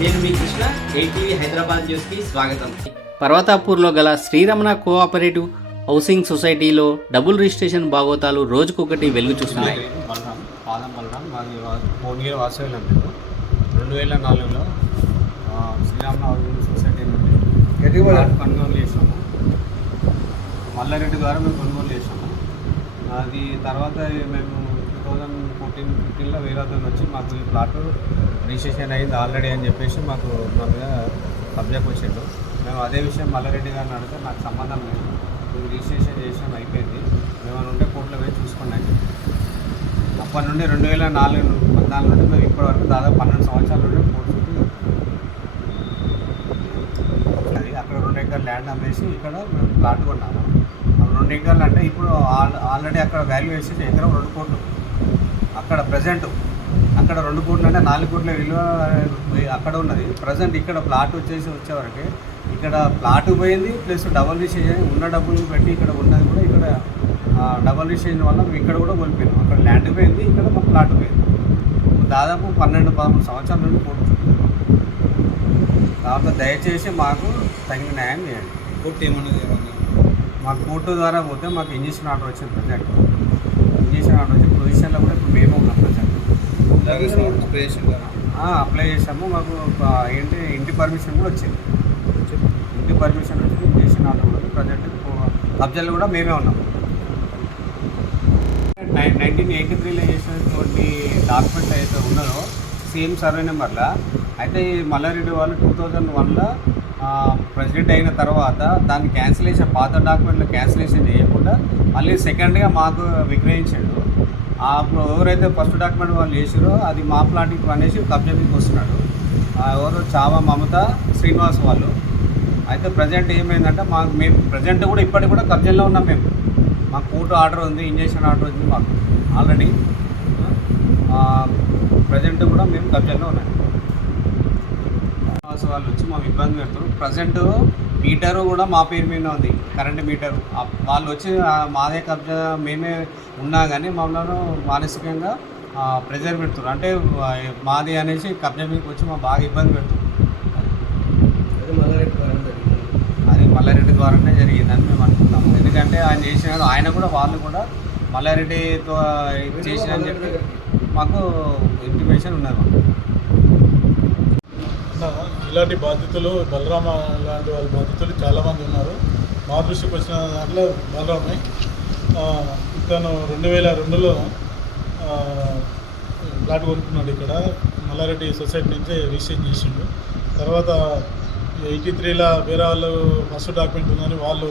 నేను మీ కృష్ణ, ఏటీవీ హైదరాబాద్ న్యూస్కి స్వాగతం. పర్వతాపూర్లో గల శ్రీరమణ కోఆపరేటివ్ హౌసింగ్ సొసైటీలో డబుల్ రిజిస్ట్రేషన్ బాగోతాలు రోజుకొకటి వెలుగు చూస్తున్నాయి. బలరాం మాది భువనగిరి వాసవిలో మేము 2004లో శ్రీరమణ హౌసింగ్ సొసైటీ నుండి కొనుగోలు చేసాము. మల్లారెడ్డి ద్వారా మేము కొనుగోలు చేసాము. అది తర్వాత మేము 2014-15లో వేరే అతను వచ్చి మాకు ఈ ప్లాట్ రిజిస్ట్రేషన్ అయింది ఆల్రెడీ అని చెప్పేసి మాకు మా మీద కబ్జాకు వచ్చిండు. మేము అదే విషయం మల్లారెడ్డి గారిని అడిగితే నాకు సంబంధం లేదు, మేము రిజిస్ట్రేషన్ చేసాం అయిపోయింది, మేము ఉంటే కోర్టులో పోయి చూసుకున్నాం. అప్పటి నుండి 2014 నుండి మేము ఇప్పటివరకు దాదాపు 12 సంవత్సరాల నుండి కోర్టు చుట్టూ అది అక్కడ 2 ఎకరాల ల్యాండ్ అమ్మేసి ఇక్కడ మేము ప్లాట్ కొన్నాము. 2 ఎకరాలు అంటే ఇప్పుడు ఆల్రెడీ అక్కడ వాల్యూ వేసేసి ఎకరం 2 కోట్లు, అక్కడ ప్రజెంట్ అక్కడ 2 కోట్లు అంటే 4 కోట్ల విలువ అక్కడ ఉన్నది. ప్రజెంట్ ఇక్కడ ప్లాట్ వచ్చేవరకు ఇక్కడ ప్లాట్ పోయింది, ప్లస్ డబల్ రిజిస్ట్రేషన్ ఉన్న డబ్బులు పెట్టి ఇక్కడ ఉన్నది కూడా ఇక్కడ డబల్ రిజిస్ట్రేషన్ వల్ల ఇక్కడ కూడా కోల్పోయాం. అక్కడ ల్యాండ్ పోయింది, ఇక్కడ మా ప్లాట్ పోయింది. దాదాపు 12-13 సంవత్సరాల నుండి కోర్టు చుట్టూ. కాబట్టి దయచేసి మాకు తగిన న్యాయం చేయండి. కోర్టు ఏమన్నది? మాకు కోర్టు ద్వారా పోతే మాకు ఇంజక్షన్ ఆర్డర్ వచ్చింది. ప్రజెంట్ ఇంజక్షన్ ఆర్డర్ వచ్చి పొజిషన్లో కూడా ఇప్పుడు మేము ఉన్నాం. ప్రజెంట్ అప్లై చేసాము. మాకు ఏంటి ఇంటి పర్మిషన్ కూడా వచ్చింది. ఇంటి పర్మిషన్ వచ్చింది, ఇంజక్షన్ ఆర్డర్ కూడా ప్రజెంట్ కబ్జాలు కూడా మేమే ఉన్నాం. 1983లో చేసినటువంటి డాక్యుమెంట్ అయితే ఉన్నదో సేమ్ సర్వే నెంబర్లో అయితే ఈ మల్లారెడ్డి వాళ్ళు 2001లో ప్రెసిడెంట్ అయిన తర్వాత దాన్ని క్యాన్సిలేషన్, పాత డాక్యుమెంట్లో క్యాన్సిలేషన్ చేయకుండా మళ్ళీ సెకండ్గా మాకు విక్రయించాడు. అప్పుడు ఎవరైతే ఫస్ట్ డాక్యుమెంట్ వాళ్ళు చేసారో అది మా ప్లాట్కి అనేసి కబ్జా మీకు వస్తున్నాడు. ఎవరు చావా మమత శ్రీనివాస్ వాళ్ళు. అయితే ప్రజెంట్ ఏమైందంటే మేము ప్రజెంట్ కూడా ఇప్పటికి కూడా కబ్జాలో ఉన్నాం. మాకు కోర్టు ఆర్డర్ ఉంది, ఇంజక్షన్ ఆర్డర్ ఉంది మాకు ఆల్రెడీ. ప్రజెంట్ కూడా మేము కబ్జాలో ఉన్నాం. వాళ్ళు వచ్చి మాకు ఇబ్బంది పెడతారు. ప్రజెంట్ మీటరు కూడా మా పేరు మీద ఉంది, కరెంటు మీటరు. వాళ్ళు వచ్చి మాదే కబ్జా మేమే ఉన్నా కానీ మమ్మల్ని మానసికంగా ప్రెజర్ పెడుతున్నారు. అంటే మాది అనేసి కబ్జా మీకు వచ్చి మా బాగా ఇబ్బంది పెడుతుంది. అది మల్లారెడ్డి ద్వారానే జరిగిందని మేము అనుకున్నాము. ఎందుకంటే ఆయన చేసిన ఆయన కూడా వాళ్ళు కూడా మల్లారెడ్డితో చేసినని చెప్పి మాకు ఇంటిమేషన్ ఉన్నది. ఇలాంటి బాధితులు బలరామ లాంటి వాళ్ళ బాధితులు చాలామంది ఉన్నారు. మా దృష్టికి వచ్చిన దాంట్లో బలరామే. ఇతను 2002లో ప్లాట్ కొనుక్కున్నాడు. ఇక్కడ మల్లారెడ్డి సొసైటీ నుంచే రిజిస్ట్రేషన్ చేసిండు. తర్వాత 83లో వేరే వాళ్ళు ఫస్ట్ డాక్యుమెంట్ ఉందని వాళ్ళు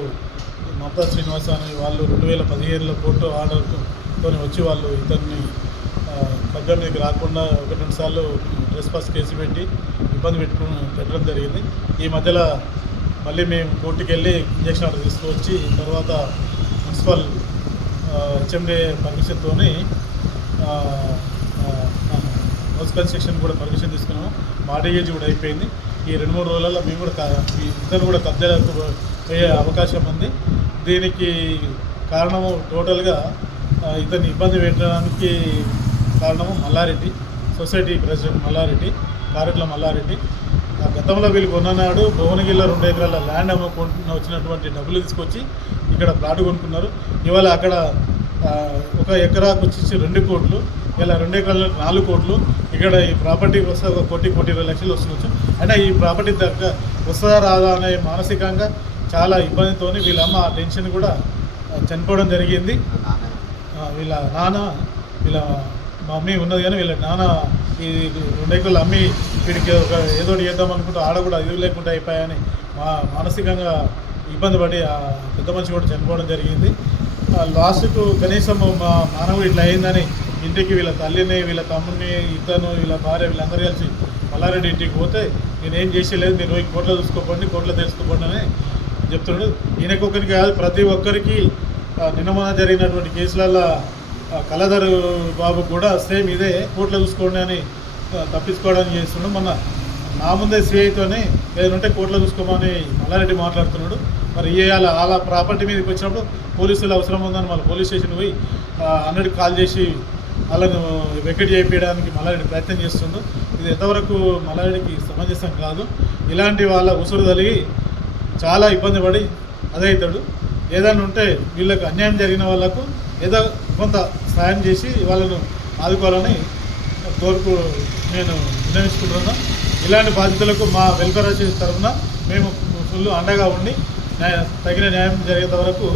మమతా శ్రీనివాస్ అని వాళ్ళు 2015లో కోర్టు ఆర్డర్తో వచ్చి వాళ్ళు ఇతన్ని కబ్జా మీదకి రాకుండా 1-2 సార్లు ట్రెస్ పాస్ కేసు పెట్టి ఇబ్బంది పెట్టడం జరిగింది. ఈ మధ్యలో మళ్ళీ మేము కోర్టుకి వెళ్ళి ఇంజక్షన్ ఆర్డర్ తీసుకువచ్చి తర్వాత మున్సిపల్ హెచ్ఎండే పర్మిషన్తో హౌస్ కన్స్ట్రక్షన్ కూడా పర్మిషన్ తీసుకున్నాము. మార్టిగేజ్ కూడా అయిపోయింది. ఈ 2-3 రోజులలో మేము కూడా ఇతను కూడా కబ్జాలకు పోయే అవకాశం ఉంది. దీనికి కారణము టోటల్గా ఇతన్ని ఇబ్బంది పెట్టడానికి కారణము మల్లారెడ్డి, సొసైటీ ప్రెసిడెంట్ మల్లారెడ్డి, కారెట్ల మల్లారెడ్డి. గతంలో వీళ్ళు కొన్ననాడు భువనగిరిలో 2 ఎకరాల ల్యాండ్ అమ్ముకుంటున్న వచ్చినటువంటి డబ్బులు తీసుకొచ్చి ఇక్కడ ప్లాట్ కొనుక్కున్నారు. ఇవాళ అక్కడ 1 ఎకరాకు వచ్చేసి 2 కోట్లు, ఇలా 2 ఎకరాలు 4 కోట్లు. ఇక్కడ ఈ ప్రాపర్టీకి వస్తే 1,20,20 లక్షలు వస్తుండొచ్చు. అంటే ఈ ప్రాపర్టీ దగ్గర వస్తుందా రాదా అనే మానసికంగా చాలా ఇబ్బందితో వీళ్ళమ్మ ఆ టెన్షన్ కూడా చనిపోవడం జరిగింది. వీళ్ళ నాన్న వీళ్ళ మమ్మీ ఉన్నది కానీ వీళ్ళ నాన్న ఈ 2 ఎకరాలు అమ్మి వీడికి ఏదో చేద్దాం అనుకుంటూ ఆడ కూడా ఇది లేకుండా అయిపోయాయని మానసికంగా ఇబ్బంది పడి ఆ పెద్ద మనిషి కూడా చనిపోవడం జరిగింది. లాస్ట్కు కనీసం మా మానవుడు ఇట్లా అయిందని ఇంటికి వీళ్ళ తల్లిని, వీళ్ళ తమ్ముడిని, ఇతను, వీళ్ళ భార్య వీళ్ళందరూ కలిసి మల్లారెడ్డి ఇంటికి పోతే నేనేం చేసేలేదు, మీరు పోయి కోర్టులో చూసుకోకండి, కోర్టులో తెలుసుకోకండి అని చెప్తున్నాడు. ఈయనకొకరికి కాదు, ప్రతి ఒక్కరికి నిన్న మొన్న జరిగినటువంటి కేసులలో కళాధర్ బాబు కూడా సేమ్ ఇదే కోర్టులో చూసుకోండి అని తప్పించుకోవడానికి చేస్తున్నాడు. మొన్న నా ముందే సిఐతోనే ఏదంటే కోర్టులో చూసుకోమని మల్లారెడ్డి మాట్లాడుతున్నాడు. మరి ఇవాళ అలా ప్రాపర్టీ మీదకి వచ్చినప్పుడు పోలీసులు అవసరం ఉందని మళ్ళీ పోలీస్ స్టేషన్ పోయి 100కి కాల్ చేసి వాళ్ళను వెకెట్ చేయించడానికి మల్లారెడ్డి ప్రయత్నం చేస్తుండు. ఇది ఎంతవరకు మలయాళికి సమంజసం కాదు. ఇలాంటి వాళ్ళ ఉసురు తలిగి చాలా ఇబ్బంది పడి అదవుతాడు. ఏదైనా ఉంటే వీళ్ళకు అన్యాయం జరిగిన వాళ్ళకు ఏదో కొంత సాయం చేసి వాళ్ళను ఆదుకోవాలని నేను విన్నవించుకుంటున్నాను. ఇలాంటి బాధితులకు మా వెల్ఫేర్ అసోసియేషన్ తరఫున మేము ఫుల్ అండగా ఉండి తగిన న్యాయం జరిగేంత వరకు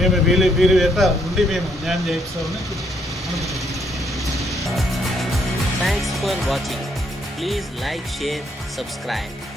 మేము వీరి వెంట ఉండి మేము న్యాయం చేయిస్తామని అనుకుంటున్నాం. Thanks for watching. Please like, share, subscribe.